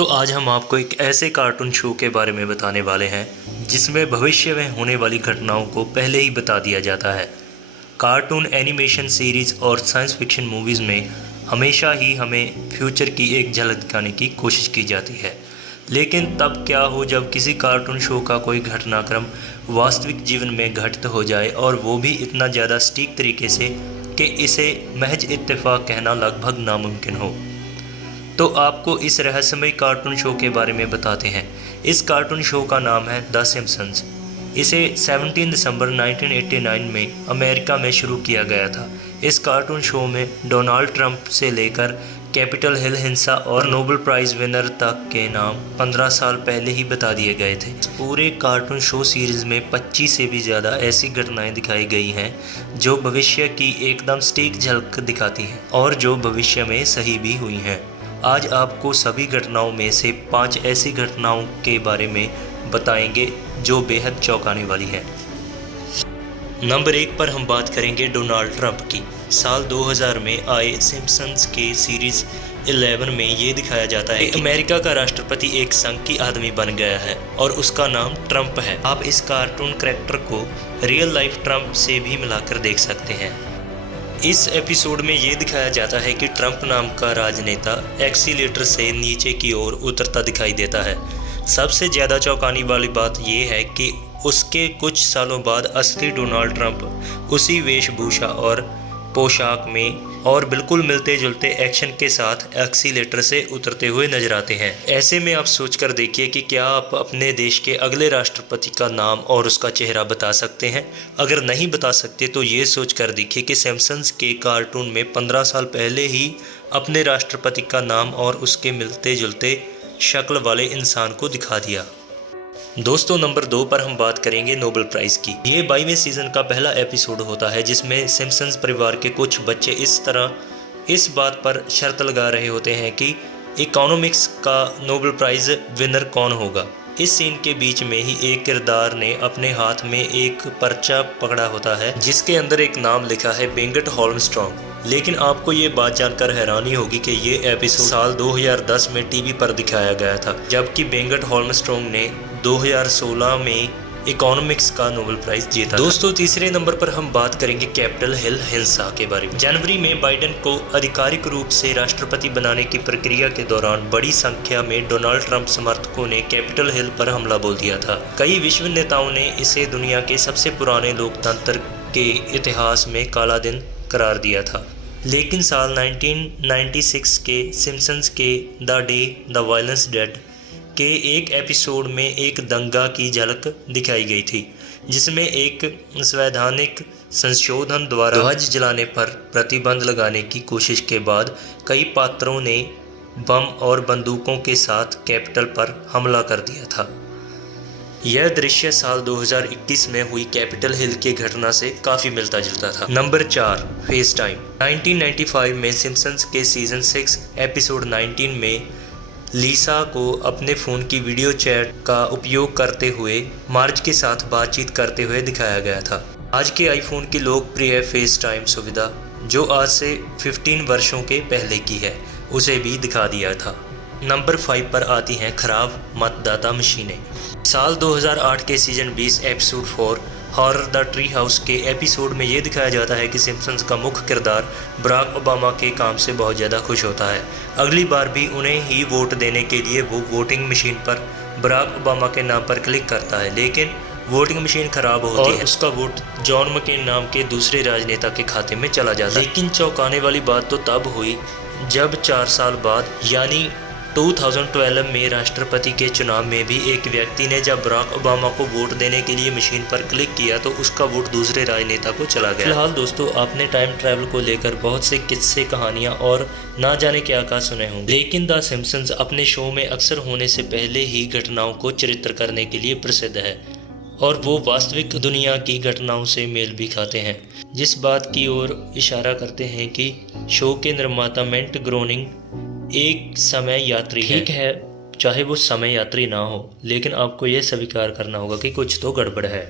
तो आज हम आपको एक ऐसे कार्टून शो के बारे में बताने वाले हैं जिसमें भविष्य में होने वाली घटनाओं को पहले ही बता दिया जाता है। कार्टून, एनिमेशन सीरीज़ और साइंस फिक्शन मूवीज़ में हमेशा ही हमें फ्यूचर की एक झलक दिखाने की कोशिश की जाती है, लेकिन तब क्या हो जब किसी कार्टून शो का कोई घटनाक्रम वास्तविक जीवन में घटित हो जाए, और वो भी इतना ज़्यादा सटीक तरीके से कि इसे महज इत्तेफाक कहना लगभग नामुमकिन हो। तो आपको इस रहस्यमय कार्टून शो के बारे में बताते हैं। इस कार्टून शो का नाम है द सिम्पसन्स। इसे 17 दिसंबर 1989 में अमेरिका में शुरू किया गया था। इस कार्टून शो में डोनाल्ड ट्रंप से लेकर कैपिटल हिल हिंसा और नोबेल प्राइज़ विनर तक के नाम 15 साल पहले ही बता दिए गए थे। पूरे कार्टून शो सीरीज़ में 25 से भी ज़्यादा ऐसी घटनाएं दिखाई गई हैं जो भविष्य की एकदम सटीक झलक दिखाती हैं और जो भविष्य में सही भी हुई हैं। आज आपको सभी घटनाओं में से 5 ऐसी घटनाओं के बारे में बताएंगे जो बेहद चौंकाने वाली हैं। नंबर 1 पर हम बात करेंगे डोनाल्ड ट्रंप की। साल 2000 में आए सिम्पसन्स के सीरीज़ 11 में ये दिखाया जाता है कि अमेरिका का राष्ट्रपति एक संघी आदमी बन गया है और उसका नाम ट्रंप है। आप इस कार्टून करैक्टर को रियल लाइफ ट्रंप से भी मिलाकर देख सकते हैं। इस एपिसोड में ये दिखाया जाता है कि ट्रंप नाम का राजनेता एक्सीलेटर से नीचे की ओर उतरता दिखाई देता है। सबसे ज़्यादा चौंकाने वाली बात यह है कि उसके कुछ सालों बाद असली डोनाल्ड ट्रंप उसी वेशभूषा और पोशाक में और बिल्कुल मिलते जुलते एक्शन के साथ एक्सीलेटर से उतरते हुए नजर आते हैं। ऐसे में आप सोचकर देखिए कि क्या आप अपने देश के अगले राष्ट्रपति का नाम और उसका चेहरा बता सकते हैं। अगर नहीं बता सकते तो ये सोचकर देखिए कि सिम्पसन्स के कार्टून में 15 साल पहले ही अपने राष्ट्रपति का नाम और उसके मिलते जुलते शक्ल वाले इंसान को दिखा दिया। दोस्तों, नंबर 2 पर हम बात करेंगे नोबेल प्राइज़ की। ये 22वें सीज़न का पहला एपिसोड होता है जिसमें सिम्पसन्स परिवार के कुछ बच्चे इस बात पर शर्त लगा रहे होते हैं कि इकोनॉमिक्स का नोबेल प्राइज़ विनर कौन होगा। इस सीन के बीच में ही एक किरदार ने अपने हाथ में एक पर्चा पकड़ा होता है जिसके अंदर एक नाम लिखा है बेंगट होल्मस्ट्रॉन्ग। लेकिन आपको ये बात जानकर हैरानी होगी कि ये एपिसोड साल 2010 में टीवी पर दिखाया गया था, जबकि बेंगट होल्मस्ट्रॉन्ग ने 2016 में इकोनॉमिक्स का नोबेल प्राइज़ जीता। दोस्तों, तीसरे नंबर पर हम बात करेंगे कैपिटल हिल हिंसा के बारे में। जनवरी में बाइडेन को आधिकारिक रूप से राष्ट्रपति बनाने की प्रक्रिया के दौरान बड़ी संख्या में डोनाल्ड ट्रंप समर्थकों ने कैपिटल हिल पर हमला बोल दिया था। कई विश्व नेताओं ने इसे दुनिया के सबसे पुराने लोकतंत्र के इतिहास में काला दिन करार दिया था। लेकिन साल 1996 के सिम्पसन्स के the day the violence dead के एक एपिसोड में एक दंगा की झलक दिखाई गई थी जिसमें एक संवैधानिक संशोधन द्वारा ध्वज जलाने पर प्रतिबंध लगाने की कोशिश के बाद कई पात्रों ने बम और बंदूकों के साथ कैपिटल पर हमला कर दिया था। यह दृश्य साल 2021 में हुई कैपिटल हिल की घटना से काफ़ी मिलता जुलता था। Number 4, face time. 1995 में सिम्पसन्स के सीज़न 6 एपिसोड 19 में लीसा को अपने फ़ोन की वीडियो चैट का उपयोग करते हुए मार्ज के साथ बातचीत करते हुए दिखाया गया था। आज के आईफोन की लोकप्रिय फेस टाइम सुविधा, जो आज से 15 वर्षों के पहले की है, उसे भी दिखा दिया था। नंबर 5 पर आती हैं खराब मतदाता मशीनें। साल 2008 के season 20 episode 4 horror the tree house के एपिसोड में ये दिखाया जाता है कि सिम्पसन्स का मुख्य किरदार बराक ओबामा के काम से बहुत ज़्यादा खुश होता है। अगली बार भी उन्हें ही वोट देने के लिए वो वोटिंग मशीन पर बराक ओबामा के नाम पर क्लिक करता है, लेकिन वोटिंग मशीन खराब होती है। उसका वोट जॉन मकेन नाम के दूसरे राजनेता के खाते में चला जाता है। लेकिन चौंकाने वाली बात तो तब हुई जब 4 साल बाद यानी 2012 में राष्ट्रपति के चुनाव में भी एक व्यक्ति ने जब बराक ओबामा को वोट देने के लिए मशीन पर क्लिक किया तो उसका वोट दूसरे राजनेता को चला गया। फिलहाल दोस्तों, आपने टाइम ट्रैवल को लेकर बहुत से किस्से, कहानियां और ना जाने क्या क्या सुने होंगे, लेकिन द सिम्पसन्स अपने शो में अक्सर होने से पहले ही घटनाओं को चित्रित करने के लिए प्रसिद्ध है और वो वास्तविक दुनिया की घटनाओं से मेल भी खाते हैं, जिस बात की ओर इशारा करते हैं कि शो के निर्माता मैट ग्रोनिंग एक समय यात्री है। ठीक है, चाहे वो समय यात्री ना हो, लेकिन आपको यह स्वीकार करना होगा कि कुछ तो गड़बड़ है।